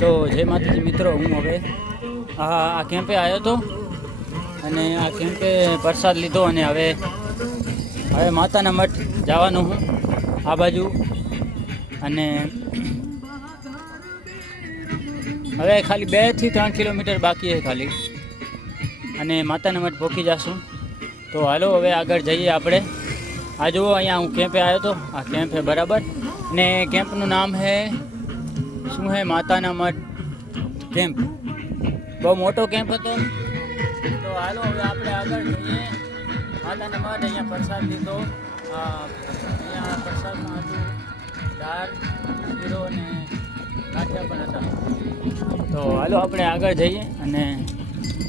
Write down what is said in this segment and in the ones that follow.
તો જય માતાજી મિત્રો, હું હવે આ કેમ્પે આવ્યો હતો અને આ કેમ્પે પ્રસાદ લીધો અને હવે માતાના મઠ જવાનું હું આ બાજુ. અને હવે ખાલી 2 થી 3 કિલોમીટર બાકી છે ખાલી, અને માતાના મઠ પહોંચી જશું. તો હાલો હવે આગળ જઈએ આપણે. આ જુઓ, અહીંયા હું કેમ્પે આવ્યો હતો. આ કેમ્પ છે બરાબર, ને કેમ્પનું નામ છે શું છે? માતાના મઠ કેમ્પ. બહુ મોટો કેમ્પ હતો. તો હાલો હવે આપણે આગળ જઈએ. માતાના મઠ અહીંયા પ્રસાદ લીધો. અહીંયા પ્રસાદમાં હતું દાળ, શીરો અને ગાંઠિયા પણ હતા. તો હાલો આપણે આગળ જઈએ. અને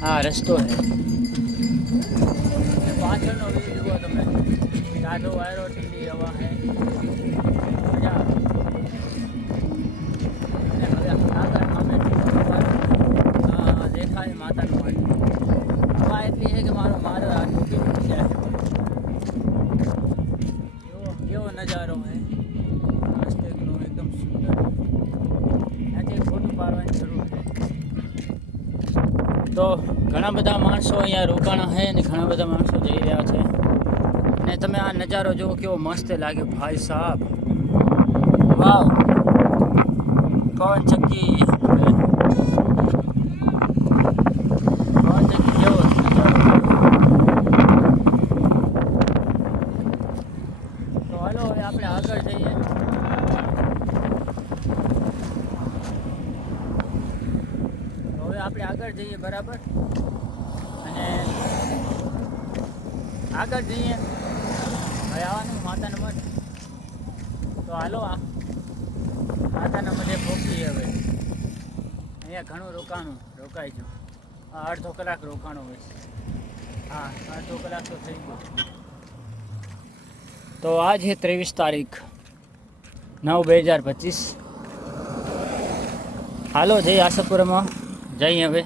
આ રસ્તો છે, પાછળનો વ્યૂ જુઓ તમે. ટાઢો વાયરો, ઠંડી હવા છે, મજા આવે. અને હવે આગળ અમે દેખાય માતાનું મઠ. હવા એટલી છે કે મારો આ ડૂબી જાય. કેવો નજારો છે, મસ્ત એકદમ સુંદર. ત્યાંથી ફોટો પાડવાની જરૂર છે. તો ઘણા બધા માણસો અહીંયા રોકાણા છે અને ઘણા બધા માણસો જઈ રહ્યા છે. અને તમે આ નજારો જુઓ, કેવો મસ્ત લાગે ભાઈ સાહેબ. વાવ, પવન ચક્કી જેવો નજારો. તો હાલો હવે આપણે આગળ જઈએ. આપણે આગળ જઈએ બરાબર, અને આગળ જઈએ હવે આવવાનું માતાના મઠ. તો હાલો માતાના મઠે પહોંચીએ. હવે અહીંયા ઘણું રોકાઈ ગયું. અડધો કલાક રોકાણો હોય. હા, અડધો કલાક તો થઈ ગયો. તો આજ છે 23 તારીખ 9/2025. હાલો જઈ આશાપુરામાં જઈએ હવે.